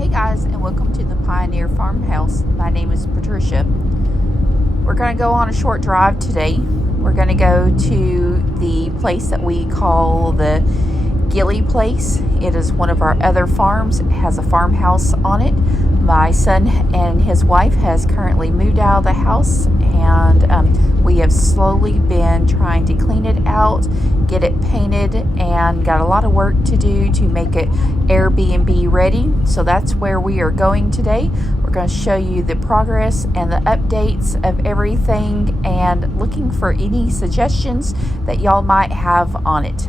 Hey guys, and welcome to the Pioneer Farmhouse. My name is Patricia. We're going to go on a short drive today. We're going to go to the place that we call the Gilly Place. It is one of our other farms. It has a farmhouse on it. My son and his wife has currently moved out of the house, and we have slowly been trying to clean it out, get it painted, and got a lot of work to do to make it Airbnb ready. So that's where we are going today. We're going to show you the progress and the updates of everything, and looking for any suggestions that y'all might have on it.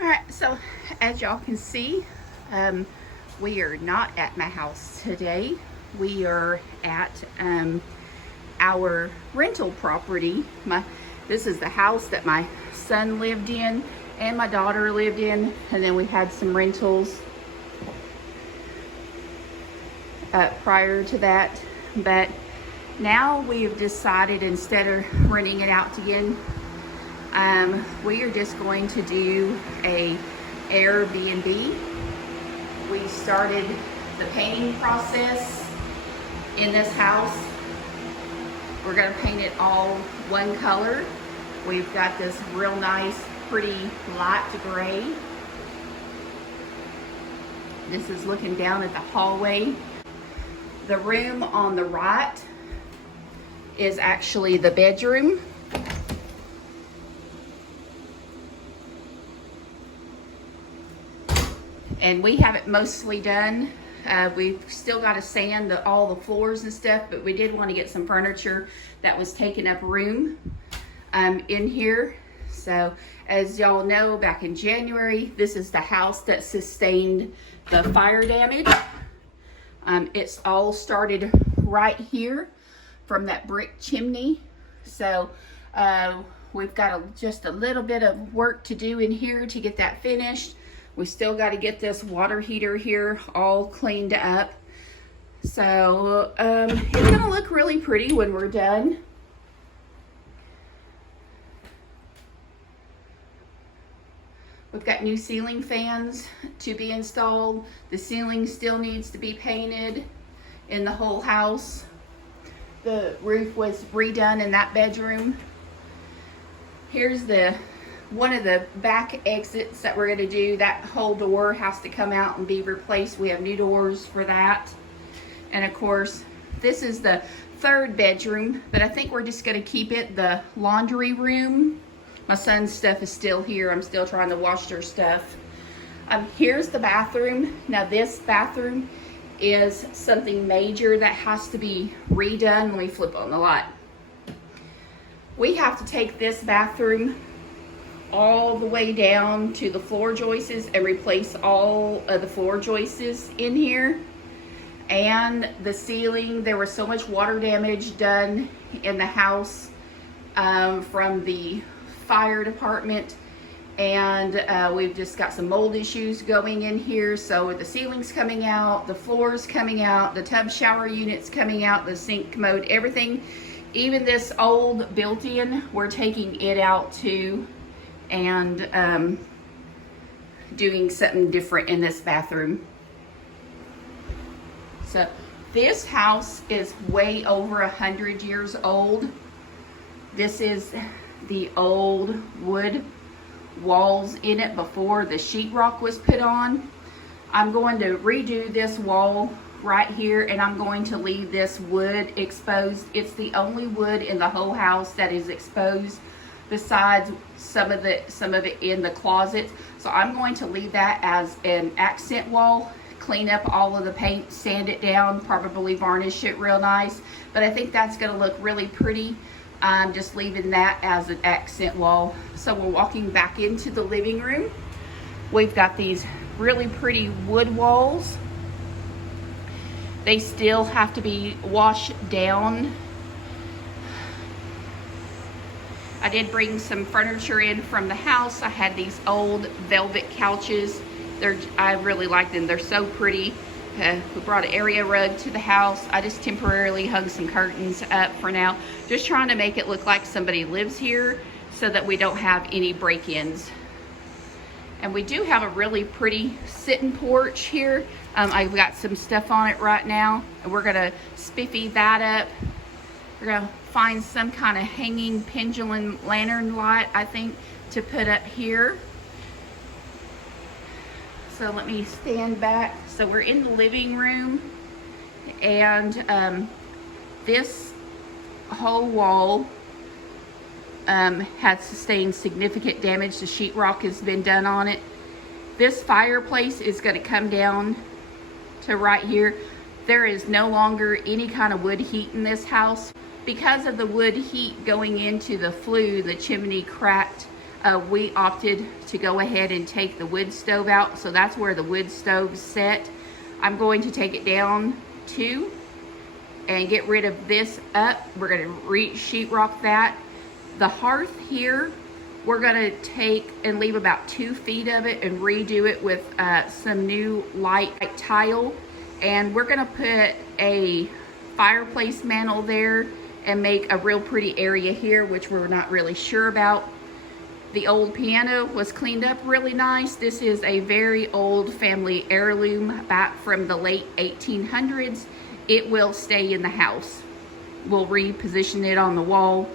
Alright, so as y'all can see, we are not at my house today. We are at our rental property. This is the house that my son lived in and my daughter lived in, and then we had some rentals prior to that. But now we have decided, instead of renting it out again, we are just going to do a Airbnb. We started the painting process in this house. We're going to paint it all one color. We've got this real nice, pretty light gray. This is looking down at the hallway. The room on the right is actually the bedroom. And we have it mostly done. We've still got to sand all the floors and stuff, but we did want to get some furniture that was taking up room in here. So as y'all know, back in January, this is the house that sustained the fire damage. It's all started right here from that brick chimney. So we've got just a little bit of work to do in here to get that finished. We still got to get this water heater here all cleaned up. So it's going to look really pretty when we're done. We've got new ceiling fans to be installed. The ceiling still needs to be painted in the whole house. The roof was redone in that bedroom. Here's one of the back exits that we're going to do. That whole door has to come out and be replaced. We have new doors for that. And of course, this is the third bedroom, but I think we're just going to keep it the laundry room. My son's stuff is still here. I'm still trying to wash their stuff. Here's the bathroom. Now this bathroom is something major that has to be redone. Let me flip on the light. We have to take this bathroom all the way down to the floor joists and replace all of the floor joists in here. And the ceiling, there was so much water damage done in the house from the fire department, and we've just got some mold issues going in here. So the ceiling's coming out, the floor's coming out, the tub shower unit's coming out, the sink commode, everything. Even this old built-in, we're taking it out too, and doing something different in this bathroom. So This house is way over 100 years old. This is the old wood walls in it before the sheetrock was put on. I'm going to redo this wall right here, and I'm going to leave this wood exposed. It's the only wood in the whole house that is exposed, besides some of it in the closets. So I'm going to leave that as an accent wall, clean up all of the paint, sand it down, probably varnish it real nice. But I think that's going to look really pretty. I'm just leaving that as an accent wall. So we're walking back into the living room. We've got these really pretty wood walls. They still have to be washed down. I did bring some furniture in from the house. I had these old velvet couches. I really like them. They're so pretty. We brought an area rug to the house. I just temporarily hung some curtains up for now. Just trying to make it look like somebody lives here so that we don't have any break-ins. And we do have a really pretty sitting porch here. I've got some stuff on it right now, and we're gonna spiffy that up. We're gonna find some kind of hanging pendulum lantern light, I think, to put up here. So let me stand back. So we're in the living room, and this whole wall has sustained significant damage. The sheetrock has been done on it. This fireplace is going to come down to right here. There is no longer any kind of wood heat in this house. Because of the wood heat going into the flue, the chimney cracked. We opted to go ahead and take the wood stove out. So that's where the wood stove set. I'm going to take it down too and get rid of this up. We're going to sheetrock that. The hearth here, we're going to take and leave about 2 feet of it and redo it with some new light tile. And we're going to put a fireplace mantle there and make a real pretty area here, which we're not really sure about. The old piano was cleaned up really nice. This is a very old family heirloom back from the late 1800s. It will stay in the house. We'll reposition it on the wall.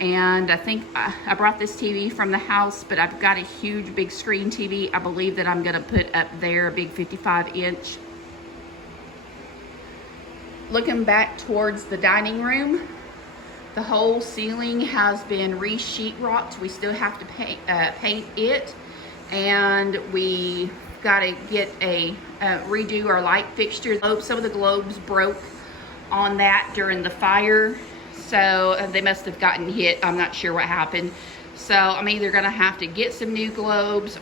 And I think I brought this TV from the house, but I've got a huge big screen TV I believe that I'm gonna put up there, a big 55-inch. Looking back towards the dining room, the whole ceiling has been re-sheetrocked. We still have to paint it, and we gotta get redo our light fixture. Some of the globes broke on that during the fire, so they must have gotten hit. I'm not sure what happened. So I'm either gonna have to get some new globes,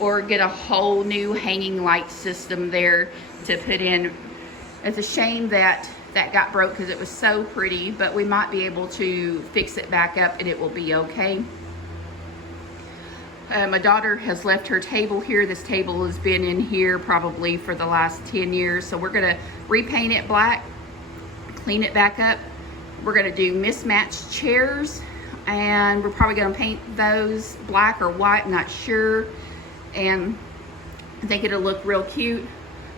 or get a whole new hanging light system there to put in. It's a shame that got broke because it was so pretty, but we might be able to fix it back up and it will be okay. My daughter has left her table here. This table has been in here probably for the last 10 years. So we're gonna repaint it black, clean it back up. We're gonna do mismatched chairs, and we're probably gonna paint those black or white, I'm not sure. And I think it'll look real cute.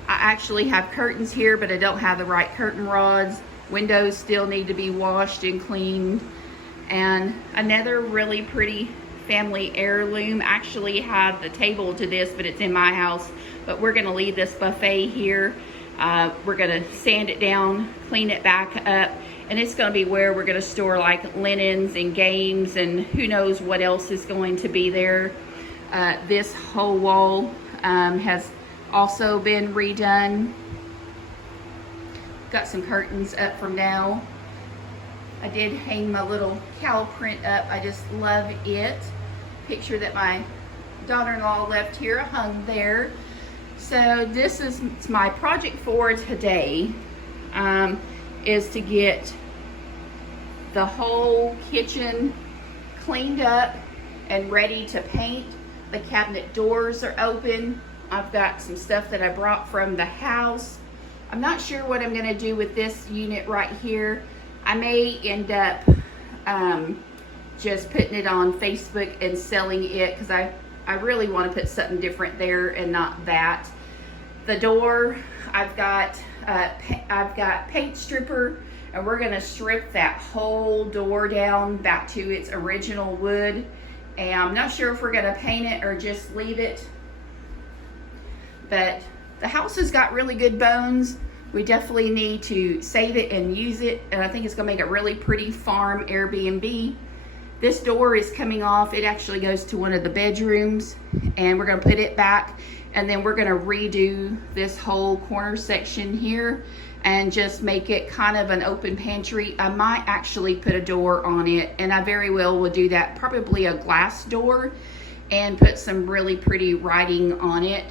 I actually have curtains here, but I don't have the right curtain rods. Windows still need to be washed and cleaned. And another really pretty family heirloom. Actually had the table to this, but it's in my house. But we're gonna leave this buffet here. We're gonna sand it down, clean it back up, and it's gonna be where we're gonna store like linens and games and who knows what else is going to be there. This whole wall has also been redone. Got some curtains up from now. I did hang my little cow print up. I just love it. Picture that my daughter-in-law left here hung there. So this is my project for today, is to get the whole kitchen cleaned up and ready to paint. The cabinet doors are open. I've got some stuff that I brought from the house. I'm not sure what I'm gonna do with this unit right here. I may end up just putting it on Facebook and selling it, because I really want to put something different there and not that. The door, I've got paint stripper, and we're gonna strip that whole door down back to its original wood. And I'm not sure if we're gonna paint it or just leave it. But the house has got really good bones. We definitely need to save it and use it. And I think it's gonna make a really pretty farm Airbnb. This door is coming off. It actually goes to one of the bedrooms, and we're gonna put it back. And then we're gonna redo this whole corner section here and just make it kind of an open pantry. I might actually put a door on it, and I very well will do that, probably a glass door, and put some really pretty writing on it.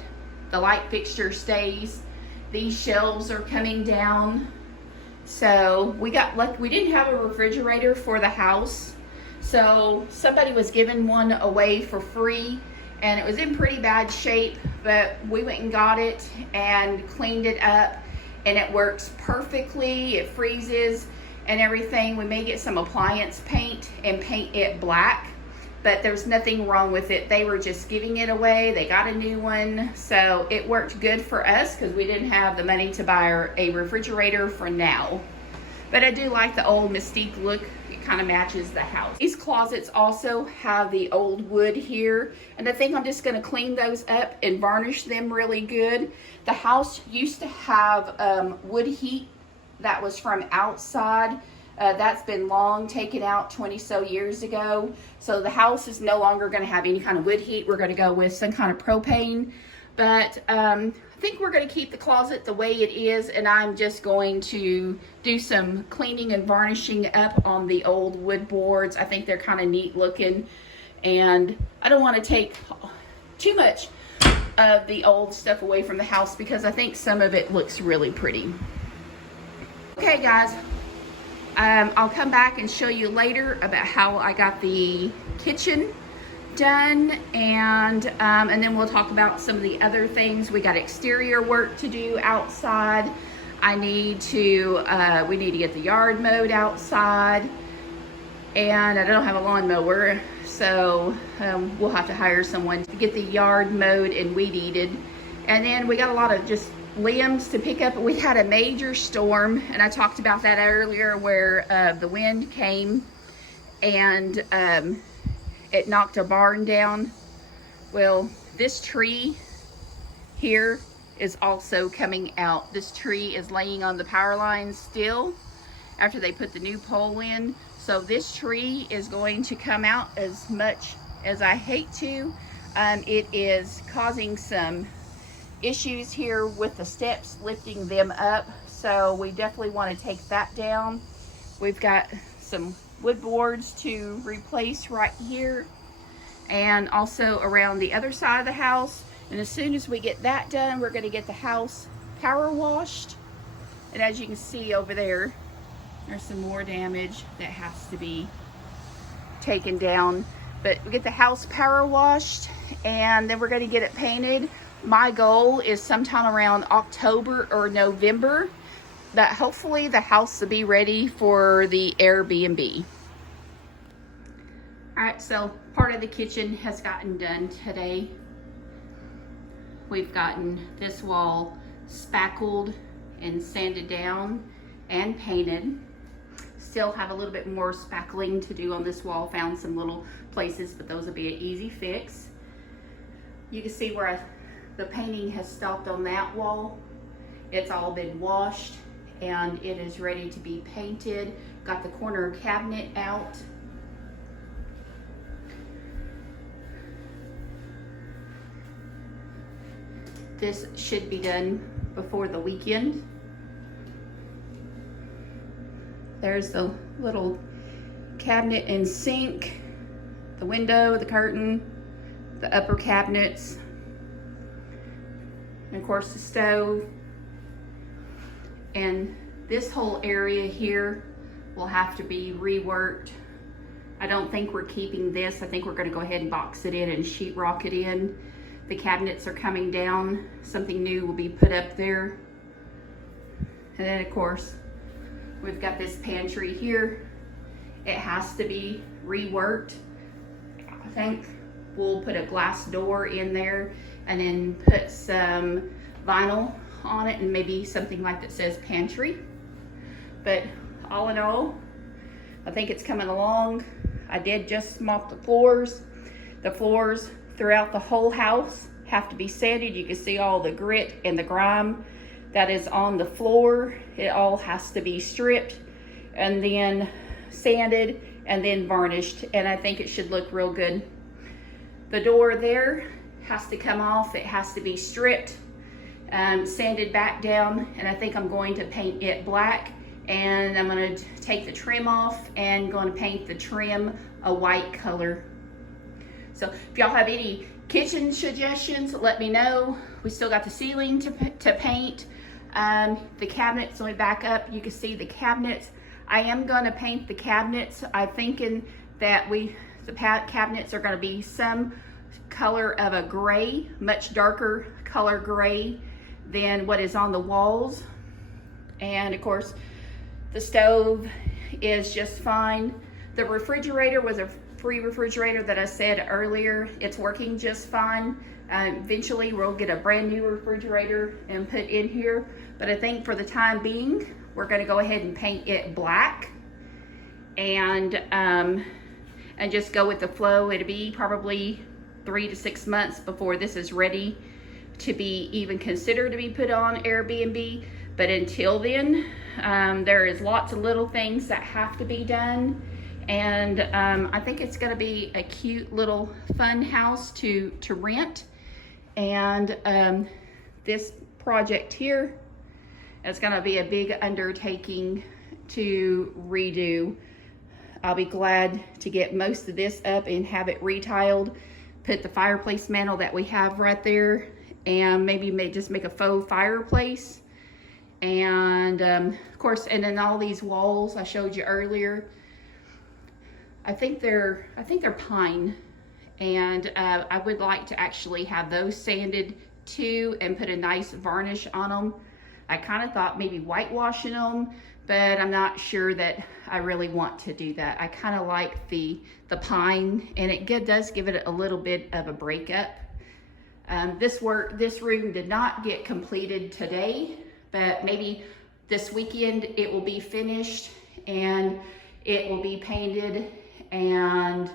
The light fixture stays. These shelves are coming down. So we didn't have a refrigerator for the house. So somebody was giving one away for free, and it was in pretty bad shape, but we went and got it and cleaned it up, and it works perfectly. It freezes and everything. We may get some appliance paint and paint it black, but there's nothing wrong with it. They were just giving it away. They got a new one, so it worked good for us because we didn't have the money to buy a refrigerator for now. But I do like the old Mystique look. It kind of matches the house. These closets also have the old wood here, and I think I'm just going to clean those up and varnish them really good. The house used to have wood heat that was from outside. That's been long taken out 20 so years ago. So the house is no longer going to have any kind of wood heat. We're going to go with some kind of propane. But I think we're going to keep the closet the way it is, and I'm just going to do some cleaning and varnishing up on the old wood boards. I think they're kind of neat looking, and I don't want to take too much of the old stuff away from the house because I think some of it looks really pretty. Okay guys, I'll come back and show you later about how I got the kitchen done, and then we'll talk about some of the other things. We got exterior work to do outside. We need to get the yard mowed outside, and I don't have a lawnmower, so we'll have to hire someone to get the yard mowed and weed eated. And then we got a lot of just limbs to pick up. We had a major storm, and I talked about that earlier, where the wind came and it knocked a barn down. Well, this tree here is also coming out. This tree is laying on the power line still after they put the new pole in. So this tree is going to come out, as much as I hate to. It is causing some issues here with the steps, lifting them up. So we definitely want to take that down. We've got some wood boards to replace right here, and also around the other side of the house. And as soon as we get that done, we're going to get the house power washed. And as you can see over there, there's some more damage that has to be taken down. But we get the house power washed, and then we're going to get it painted. My goal is sometime around October or November, but hopefully the house will be ready for the Airbnb. All right, so part of the kitchen has gotten done today. We've gotten this wall spackled and sanded down and painted. Still have a little bit more spackling to do on this wall. Found some little places, but those will be an easy fix. You can see where the painting has stopped on that wall. It's all been washed and it is ready to be painted. Got the corner cabinet out. This should be done before the weekend. There's the little cabinet and sink, the window, the curtain, the upper cabinets, and of course the stove. And this whole area here will have to be reworked. I don't think we're keeping this. I think we're going to go ahead and box it in and sheetrock it in. The cabinets are coming down. Something new will be put up there. And then of course, we've got this pantry here. It has to be reworked. I think we'll put a glass door in there and then put some vinyl on it and maybe something like that says pantry. But all in all, I think it's coming along. I did just mop the floors. The floors throughout the whole house have to be sanded. You can see all the grit and the grime that is on the floor. It all has to be stripped and then sanded and then varnished, and I think it should look real good. The door there has to come off. It has to be stripped, sanded back down, and I think I'm going to paint it black, and I'm going to take the trim off and going to paint the trim a white color. So if y'all have any kitchen suggestions, let me know. We still got the ceiling to paint. The cabinets, let me back up. You can see the cabinets. I am going to paint the cabinets. I'm thinking that the cabinets are going to be some color of a gray, much darker color gray than what is on the walls. And of course, the stove is just fine. The refrigerator was a free refrigerator that I said earlier. It's working just fine. Eventually we'll get a brand new refrigerator and put in here, but I think for the time being we're going to go ahead and paint it black and just go with the flow. It'll be probably 3 to 6 months before this is ready to be even considered to be put on Airbnb, but until then there is lots of little things that have to be done. And I think it's going to be a cute little fun house to rent. And this project here is going to be a big undertaking to redo. I'll be glad to get most of this up and have it retiled, put the fireplace mantle that we have right there, and maybe just make a faux fireplace. And of course, and then all these walls I showed you earlier, I think they're pine, and I would like to actually have those sanded too and put a nice varnish on them. I kind of thought maybe whitewashing them, but I'm not sure that I really want to do that. I kind of like the pine, and it does give it a little bit of a breakup. This room did not get completed today, but maybe this weekend it will be finished and it will be painted. And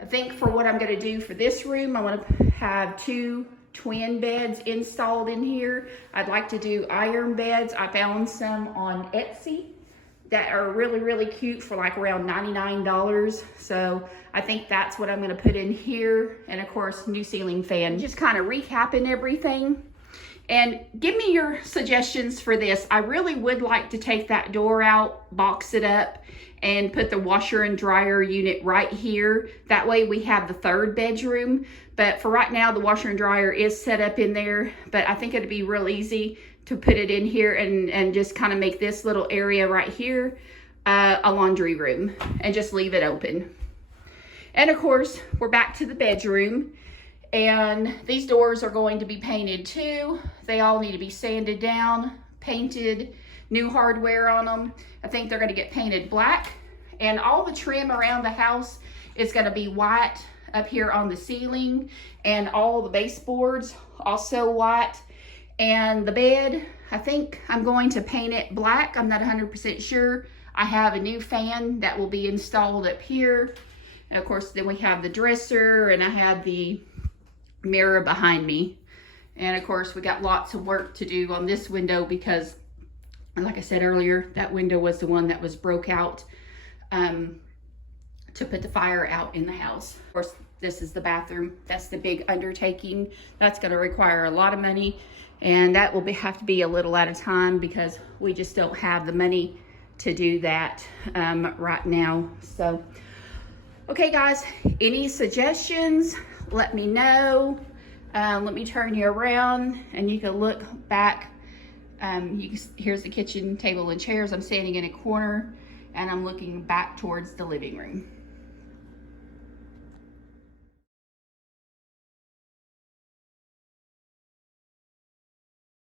I think for what I'm going to do for this room, I want to have 2 twin beds installed in here. I'd like to do iron beds. I found some on Etsy that are really, really cute for like around $99. So I think that's what I'm going to put in here. And of course, new ceiling fan. Just kind of recapping everything. And give me your suggestions for this. I really would like to take that door out, box it up, and put the washer and dryer unit right here. That way we have the 3rd bedroom. But for right now, the washer and dryer is set up in there. But I think it'd be real easy to put it in here and just kind of make this little area right here a laundry room and just leave it open. And of course, we're back to the bedroom. And these doors are going to be painted too. They all need to be sanded down, painted, new hardware on them. I think they're going to get painted black. And all the trim around the house is going to be white up here on the ceiling. And all the baseboards also white. And the bed, I think I'm going to paint it black. I'm not 100% sure. I have a new fan that will be installed up here. And of course, then we have the dresser, and I have the mirror behind me. And of course, we got lots of work to do on this window because, like I said earlier, that window was the one that was broke out to put the fire out in the house. Of course, this is the bathroom. That's the big undertaking. That's going to require a lot of money, and that will have to be a little at a time because we just don't have the money to do that right now. So, okay guys, any suggestions? Let me know. Let me turn you around and you can look back. Here's the kitchen table and chairs. I'm standing in a corner and I'm looking back towards the living room.